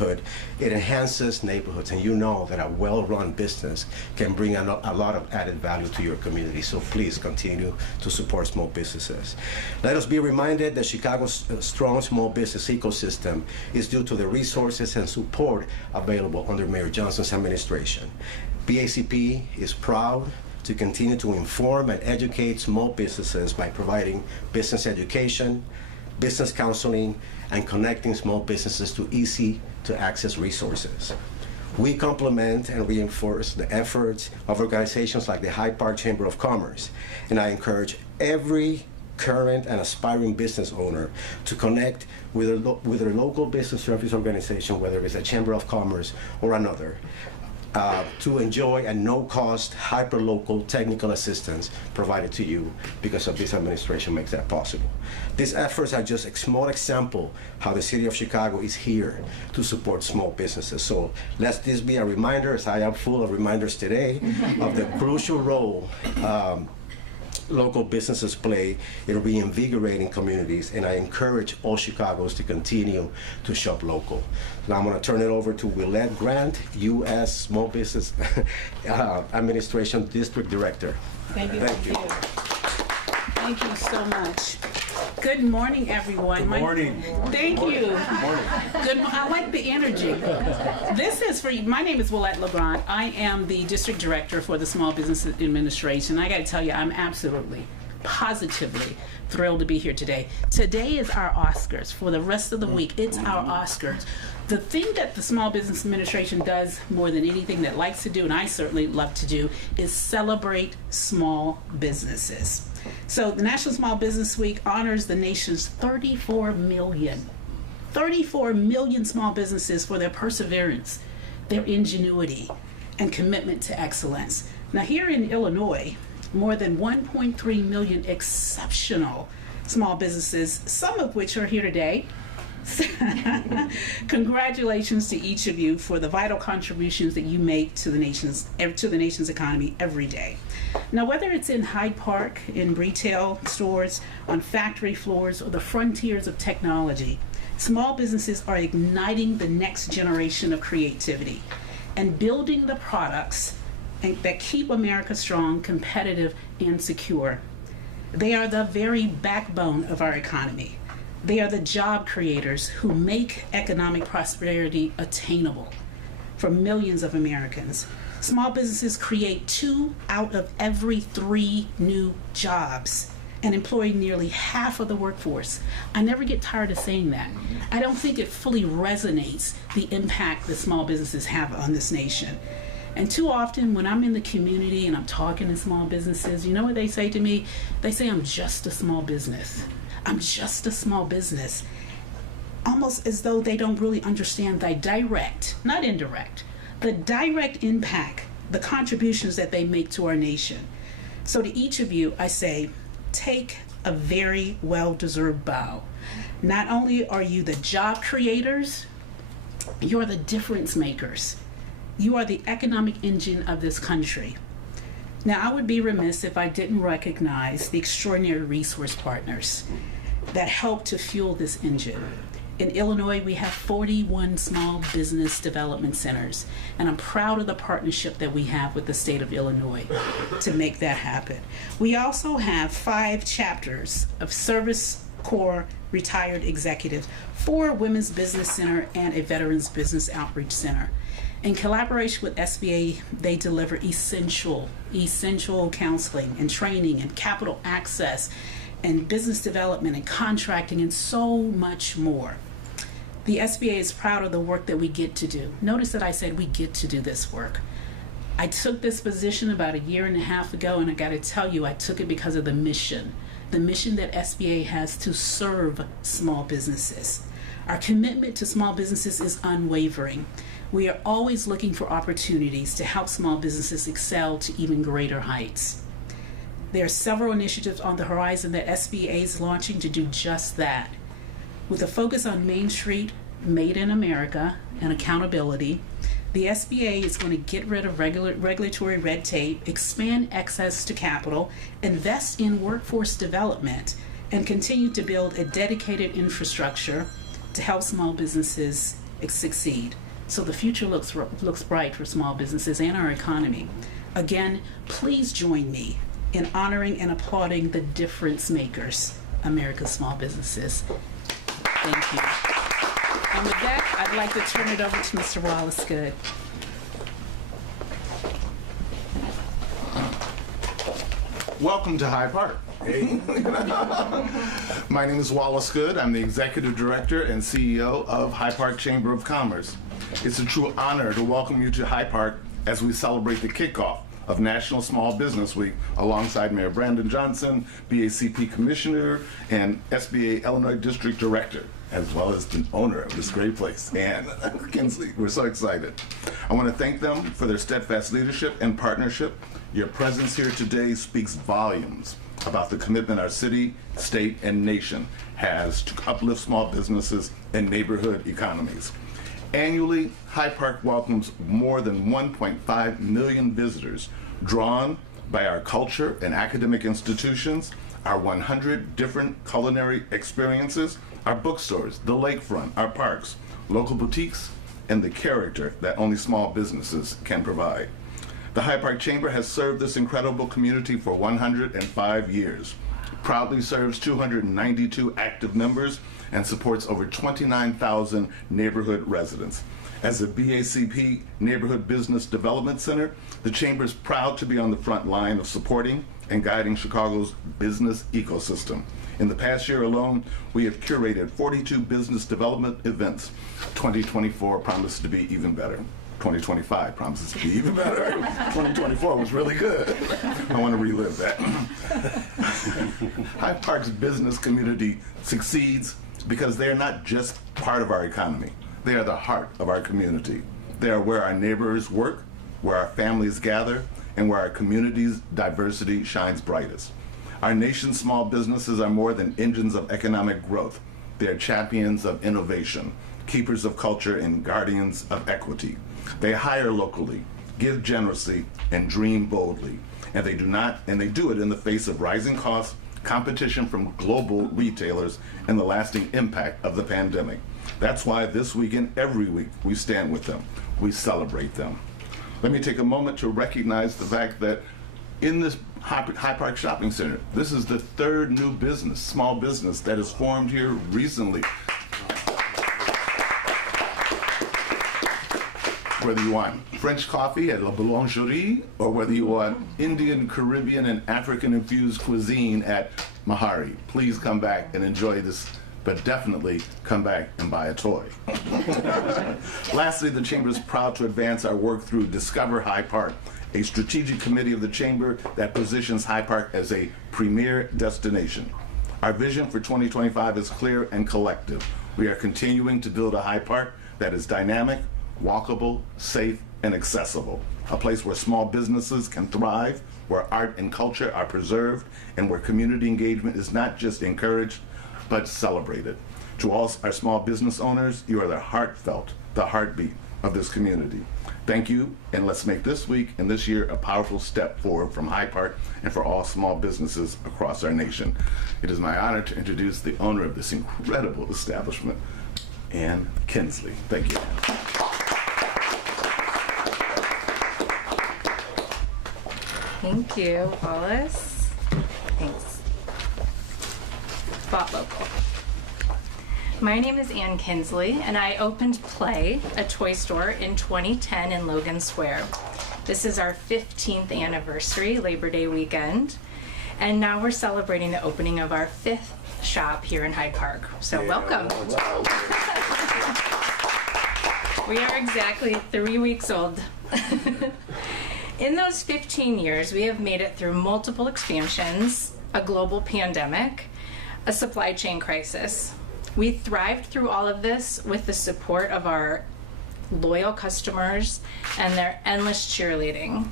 neighborhood, it enhances neighborhoods, and you know that a well-run business can bring a lot of added value to your community. So please continue to support small businesses. Let us be reminded that Chicago's strong small business ecosystem is due to the resources and support available under Mayor Johnson's administration. BACP is proud to continue to inform and educate small businesses by providing business education, business counseling, and connecting small businesses to easy-to-access resources. We complement and reinforce the efforts of organizations like the Hyde Park Chamber of Commerce, and I encourage every current and aspiring business owner to connect with their local business service organization, whether it's a Chamber of Commerce or another, to enjoy a no-cost, hyper-local technical assistance provided to you because of this administration makes that possible. These efforts are just a small example how the city of Chicago is here to support small businesses. So let this be a reminder, as I am full of reminders today, of the crucial role local businesses play in reinvigorating communities, and I encourage all Chicagoans to continue to shop local. Now I'm going to turn it over to Willette Grant, U.S. Small Business Administration District Director. Thank you. Thank you. Thank you so much. Good morning, everyone. Good morning. Thank you. Good morning. I like the energy. This is for you. My name is Willette LeGrand. I am the District Director for the Small Business Administration. I got to tell you, I'm absolutely, positively thrilled to be here today. Today is our Oscars. For the rest of the week, it's our Oscars. The thing that the Small Business Administration does more than anything that likes to do, and I certainly love to do, is celebrate small businesses. So the National Small Business Week honors the nation's 34 million small businesses for their perseverance, their ingenuity, and commitment to excellence. Now here in Illinois, more than 1.3 million exceptional small businesses, some of which are here today. Congratulations to each of you for the vital contributions that you make to the nation's economy every day. Now, whether it's in Hyde Park, in retail stores, on factory floors, or the frontiers of technology, small businesses are igniting the next generation of creativity and building the products that keep America strong, competitive, and secure. They are the very backbone of our economy. They are the job creators who make economic prosperity attainable for millions of Americans. Small businesses create 2 out of every 3 new jobs and employ nearly half of the workforce. I never get tired of saying that. I don't think it fully resonates the impact that small businesses have on this nation. And too often when I'm in the community and I'm talking to small businesses, you know what they say to me? They say, I'm just a small business. I'm just a small business. Almost as though they don't really understand the direct, not indirect, the direct impact, the contributions that they make to our nation. So to each of you, I say, take a very well-deserved bow. Not only are you the job creators, you're the difference makers. You are the economic engine of this country. Now, I would be remiss if I didn't recognize the extraordinary resource partners that help to fuel this engine. In Illinois, we have 41 small business development centers, and I'm proud of the partnership that we have with the state of Illinois to make that happen. We also have 5 chapters of Service Corps retired executives, 4 Women's Business Center, and a Veterans Business Outreach Center. In collaboration with SBA, they deliver essential counseling and training and capital access and business development and contracting and so much more. The SBA is proud of the work that we get to do. Notice that I said we get to do this work. I took this position about 1.5 years ago, and I got to tell you, I took it because of the mission that SBA has to serve small businesses. Our commitment to small businesses is unwavering. We are always looking for opportunities to help small businesses excel to even greater heights. There are several initiatives on the horizon that SBA is launching to do just that. With a focus on Main Street, Made in America, and accountability, the SBA is going to get rid of regulatory red tape, expand access to capital, invest in workforce development, and continue to build a dedicated infrastructure to help small businesses succeed. So the future looks bright for small businesses and our economy. Again, please join me in honoring and applauding the difference makers, America's small businesses. Thank you. And with that, I'd like to turn it over to Mr. Wallace Good. Welcome to Hyde Park. Hey. My name is Wallace Good. I'm the Executive Director and CEO of Hyde Park Chamber of Commerce. It's a true honor to welcome you to Hyde Park as we celebrate the kickoff of National Small Business Week alongside Mayor Brandon Johnson, BACP Commissioner, and SBA Illinois District Director, as well as the owner of this great place, Ann Kinsley. We're so excited. I want to thank them for their steadfast leadership and partnership. Your presence here today speaks volumes about the commitment our city, state, and nation has to uplift small businesses and neighborhood economies. Annually, Hyde Park welcomes more than 1.5 million visitors, drawn by our culture and academic institutions, our 100 different culinary experiences, our bookstores, the lakefront, our parks, local boutiques, and the character that only small businesses can provide. The Hyde Park Chamber has served this incredible community for 105 years, proudly serves 292 active members, and supports over 29,000 neighborhood residents. As a BACP Neighborhood Business Development Center, the Chamber is proud to be on the front line of supporting and guiding Chicago's business ecosystem. In the past year alone, we have curated 42 business development events. 2024 promises to be even better. 2025 promises to be even better. 2024 was really good. I want to relive that. Hyde Park's business community succeeds because they are not just part of our economy. They are the heart of our community. They are where our neighbors work, where our families gather, and where our community's diversity shines brightest. Our nation's small businesses are more than engines of economic growth. They are champions of innovation, keepers of culture, and guardians of equity. They hire locally, give generously, and dream boldly. And they do it in the face of rising costs, competition from global retailers, and the lasting impact of the pandemic. That's why this week and every week we stand with them. We celebrate them. Let me take a moment to recognize the fact that in this Hyde Park Shopping Center, this is the third new business, small business, that is formed here recently. Whether you want French coffee at La Boulangerie, or whether you want Indian, Caribbean, and African-infused cuisine at Mahari, please come back and enjoy this, but definitely come back and buy a toy. Lastly, the Chamber is proud to advance our work through Discover Hyde Park, a strategic committee of the Chamber that positions Hyde Park as a premier destination. Our vision for 2025 is clear and collective. We are continuing to build a Hyde Park that is dynamic, walkable, safe, and accessible. A place where small businesses can thrive, where art and culture are preserved, and where community engagement is not just encouraged, but celebrated. To all our small business owners, you are the heartbeat of this community. Thank you, and let's make this week and this year a powerful step forward from Hyde Park and for all small businesses across our nation. It is my honor to introduce the owner of this incredible establishment, Ann Kinsley. Thank you. Thank you, Wallace. Thanks. Spot Local. My name is Ann Kinsley, and I opened Play, a toy store, in 2010 in Logan Square. This is our 15th anniversary, Labor Day weekend, and now we're celebrating the opening of our 5th shop here in Hyde Park. So welcome. Wow. We are exactly 3 weeks old. In those 15 years, we have made it through multiple expansions, a global pandemic, a supply chain crisis. We thrived through all of this with the support of our loyal customers and their endless cheerleading.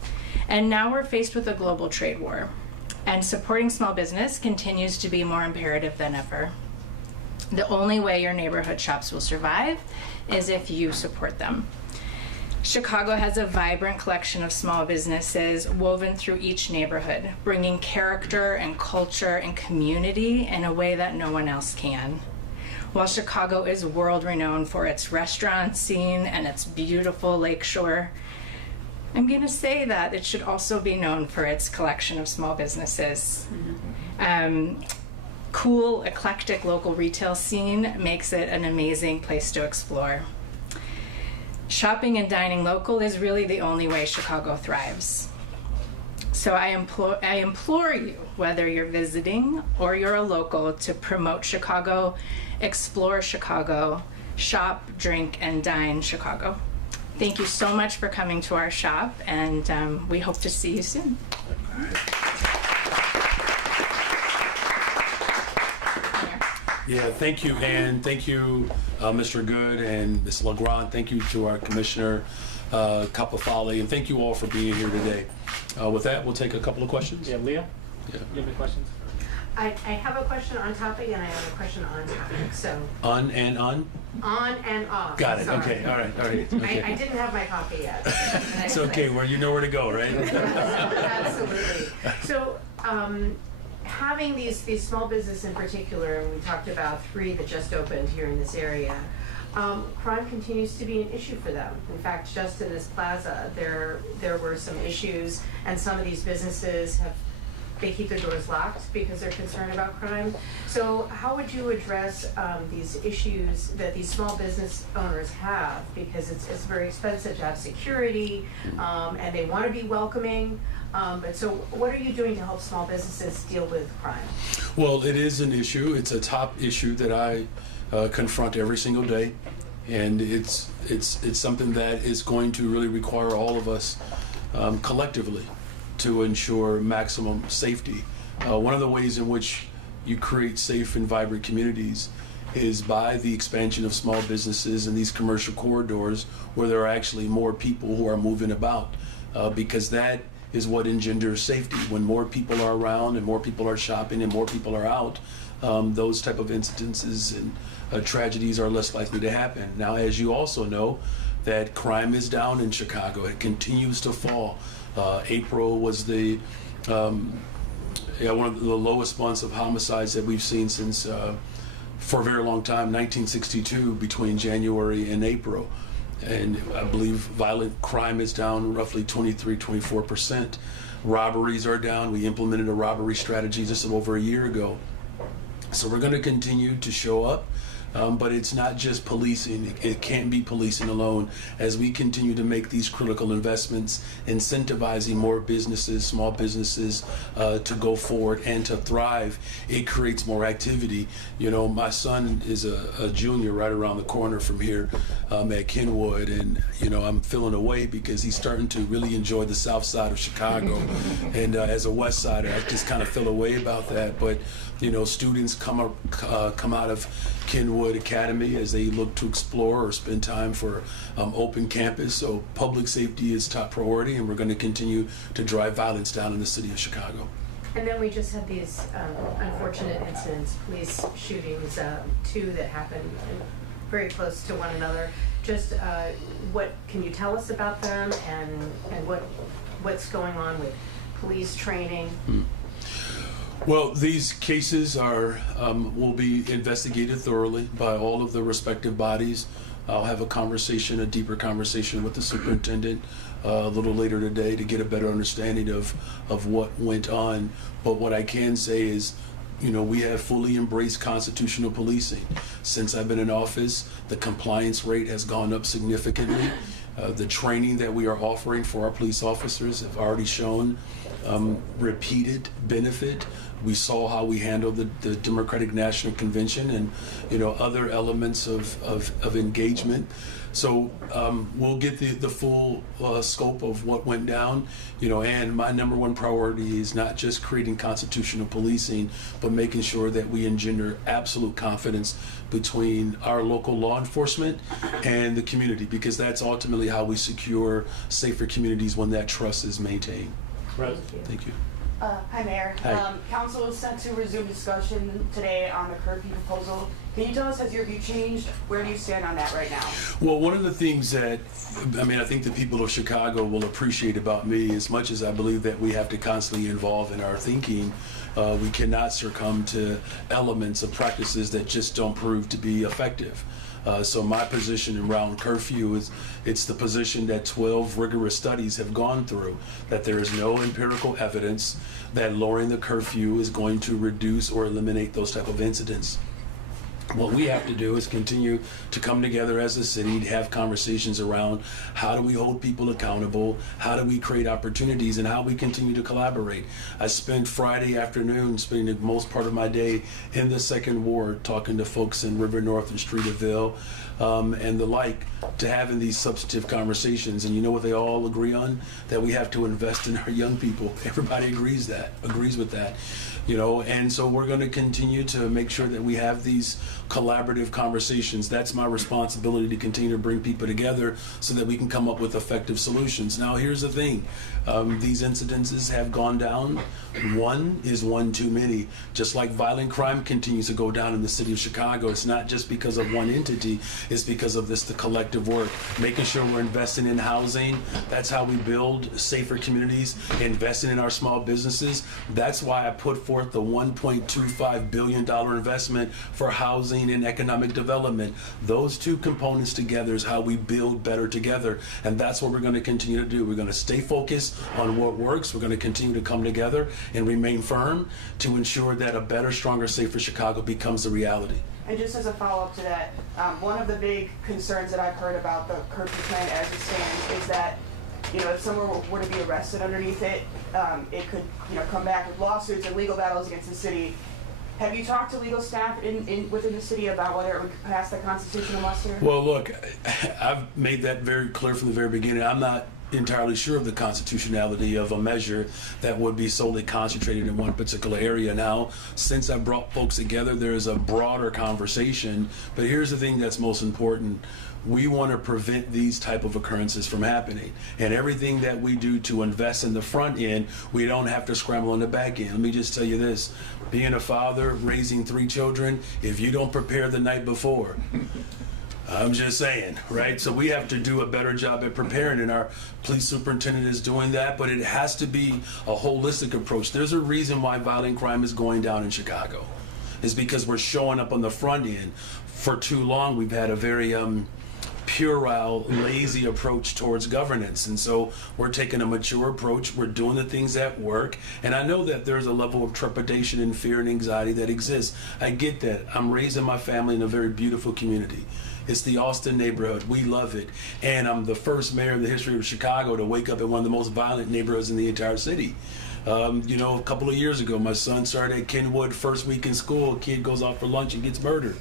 And now we're faced with a global trade war. And supporting small business continues to be more imperative than ever. The only way your neighborhood shops will survive is if you support them. Chicago has a vibrant collection of small businesses woven through each neighborhood, bringing character and culture and community in a way that no one else can. While Chicago is world renowned for its restaurant scene and its beautiful lakeshore, I'm going to say that it should also be known for its collection of small businesses. Cool, eclectic local retail scene makes it an amazing place to explore. Shopping and dining local is really the only way Chicago thrives. So I implore you, whether you're visiting or you're a local, to promote Chicago, explore Chicago, shop, drink, and dine Chicago. Thank you so much for coming to our shop, and we hope to see you soon. Yeah, thank you, Ann. Thank you, Mr. Good and Ms. LeGrand. Thank you to our Commissioner Capofali, and thank you all for being here today. With that, we'll take a couple of questions. Yeah, Leah? Yeah. You have any questions? I have a question on topic and I have a question on topic. So On and on? on and off. Got it. Sorry. Okay. All right. Okay. I didn't have my coffee yet. It's okay. Well, you know where to go, right? Absolutely. So having these small businesses in particular, and we talked about 3 that just opened here in this area, crime continues to be an issue for them. In fact, just in this plaza, there were some issues, and some of these businesses they keep their doors locked because they're concerned about crime. So how would you address these issues that these small business owners have? Because it's very expensive to have security, and they want to be welcoming. But so what are you doing to help small businesses deal with crime? Well, it is an issue. It's a top issue that I confront every single day, and it's something that is going to really require all of us collectively to ensure maximum safety. One of the ways in which you create safe and vibrant communities is by the expansion of small businesses in these commercial corridors where there are actually more people who are moving about, because that is what engenders safety. When more people are around and more people are shopping and more people are out, those type of incidences and tragedies are less likely to happen. Now, as you also know, that crime is down in Chicago. It continues to fall. April was one of the lowest months of homicides that we've seen since, for a very long time, 1962, between January and April. And I believe violent crime is down roughly 23-24%. Robberies are down. We implemented a robbery strategy just over a year ago. So we're going to continue to show up. But it's not just policing. It can't be policing alone. As we continue to make these critical investments, incentivizing more businesses, small businesses, to go forward and to thrive, it creates more activity. You know, my son is a junior right around the corner from here at Kenwood, and you know, I'm feeling away because he's starting to really enjoy the south side of Chicago. And as a west sider, I just kind of feel away about that. But you know, students come out of Kenwood Academy as they look to explore or spend time for open campus. So public safety is top priority, and we're going to continue to drive violence down in the city of Chicago. And then we just had these unfortunate incidents, police shootings, 2 that happened very close to one another. Just what can you tell us about them, and what's going on with police training? Well, these cases will be investigated thoroughly by all of the respective bodies. I'll have a deeper conversation with the superintendent a little later today to get a better understanding of what went on. But what I can say is, you know, we have fully embraced constitutional policing. Since I've been in office, the compliance rate has gone up significantly. The training that we are offering for our police officers have already shown repeated benefit. We saw how we handled the Democratic National Convention and, you know, other elements of engagement. So we'll get the full scope of what went down, you know, and my number one priority is not just creating constitutional policing, but making sure that we engender absolute confidence between our local law enforcement and the community, because that's ultimately how we secure safer communities when that trust is maintained. Rose? Thank you. Hi, Mayor. Hi. Council is set to resume discussion today on the curfew proposal. Can you tell us, has your view changed? Where do you stand on that right now? Well, one of the things that, I think the people of Chicago will appreciate about me, as much as I believe that we have to constantly evolve in our thinking, we cannot succumb to elements of practices that just don't prove to be effective. So my position around curfew is, it's the position that 12 rigorous studies have gone through, that there is no empirical evidence that lowering the curfew is going to reduce or eliminate those type of incidents. What we have to do is continue to come together as a city, to have conversations around how do we hold people accountable, how do we create opportunities, and how we continue to collaborate. I spent Friday afternoon spending the most part of my day in the Second Ward talking to folks in River North and Streeterville and the like, to having these substantive conversations. And you know what they all agree on? That we have to invest in our young people. Everybody agrees with that. You know, and so we're going to continue to make sure that we have these collaborative conversations. That's my responsibility, to continue to bring people together so that we can come up with effective solutions. Now, here's the thing. These incidences have gone down. One is one too many. Just like violent crime continues to go down in the city of Chicago, it's not just because of one entity, it's because of the collective work. Making sure we're investing in housing. That's how we build safer communities. Investing in our small businesses. That's why I put forth the $1.25 billion investment for housing and economic development. Those two components together is how we build better together, and that's what we're going to continue to do. We're going to stay focused on what works. We're going to continue to come together and remain firm to ensure that a better, stronger, safer Chicago becomes a reality. And just as a follow-up to that, one of the big concerns that I've heard about the curfew plan as it stands is that, you know, if someone were to be arrested underneath it, it could, you know, come back with lawsuits and legal battles against the city. Have you talked to legal staff within the city about whether it would pass the constitutional muster? Well, look, I've made that very clear from the very beginning. I'm not entirely sure of the constitutionality of a measure that would be solely concentrated in one particular area. Now, since I brought folks together, there is a broader conversation. But here's the thing that's most important. We want to prevent these type of occurrences from happening. And everything that we do to invest in the front end, we don't have to scramble on the back end. Let me just tell you this. Being a father, raising 3 children, if you don't prepare the night before, I'm just saying, right? So we have to do a better job at preparing, and our police superintendent is doing that, but it has to be a holistic approach. There's a reason why violent crime is going down in Chicago. It's because we're showing up on the front end. For too long, we've had a very puerile, lazy approach towards governance. And so we're taking a mature approach. We're doing the things that work. And I know that there's a level of trepidation and fear and anxiety that exists. I get that. I'm raising my family in a very beautiful community. It's the Austin neighborhood. We love it. And I'm the first mayor in the history of Chicago to wake up in one of the most violent neighborhoods in the entire city. You know, a couple of years ago, my son started at Kenwood, first week in school, a kid goes out for lunch and gets murdered.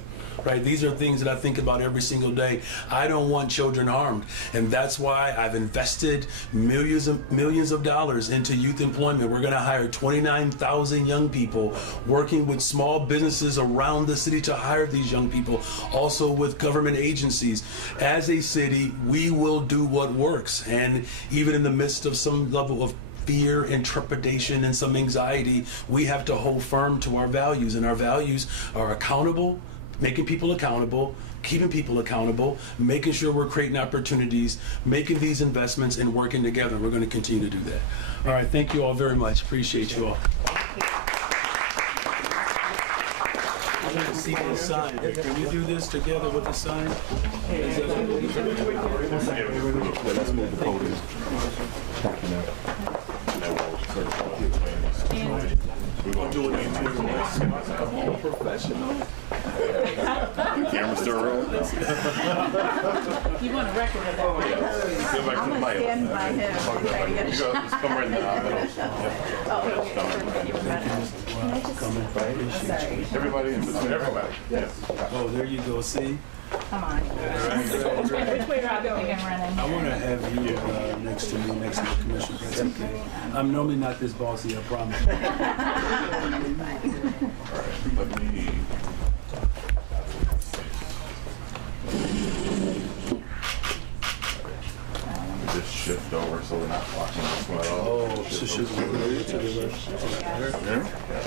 Right? These are things that I think about every single day. I don't want children harmed. And that's why I've invested millions of dollars into youth employment. We're going to hire 29,000 young people, working with small businesses around the city to hire these young people, also with government agencies. As a city, we will do what works. And even in the midst of some level of fear and trepidation and some anxiety, we have to hold firm to our values. And our values are accountable, making people accountable, keeping people accountable, making sure we're creating opportunities, making these investments, and working together. We're going to continue to do that. All right, thank you all very much. Appreciate you all. I'm going to see this sign. Can we do this together with the sign? Let's move the podium. We're going to do it in professional. Camera still rolling? You want a record of that? Go back to the mic. Stand by him. You go, just come right in the middle. Everybody in between. Everybody. Yes. Oh, there you go. See? Come on. Which way do I go? I want to have you next to me, next to the commissioner. That's okay. I'm normally not this bossy, I promise. Let me. just shift over so we're not watching this one at all. Oh, so should we move to the left?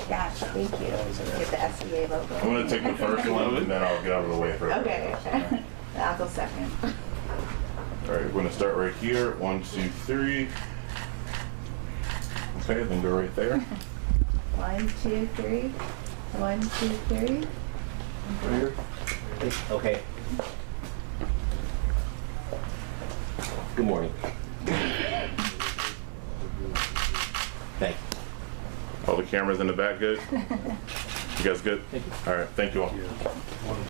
Yes, thank you. Get the SBA logo. I'm gonna take the first one and then I'll get out of the way for everybody Okay. else. I'll go second. All right, we're gonna start right here. 1, 2, 3. Okay, then go right there. 1, 2, 3. 1, 2, 3. Right here. Okay. Good morning. Thank you. All the cameras in the back good? You guys good? Thank you. All right, thank you all.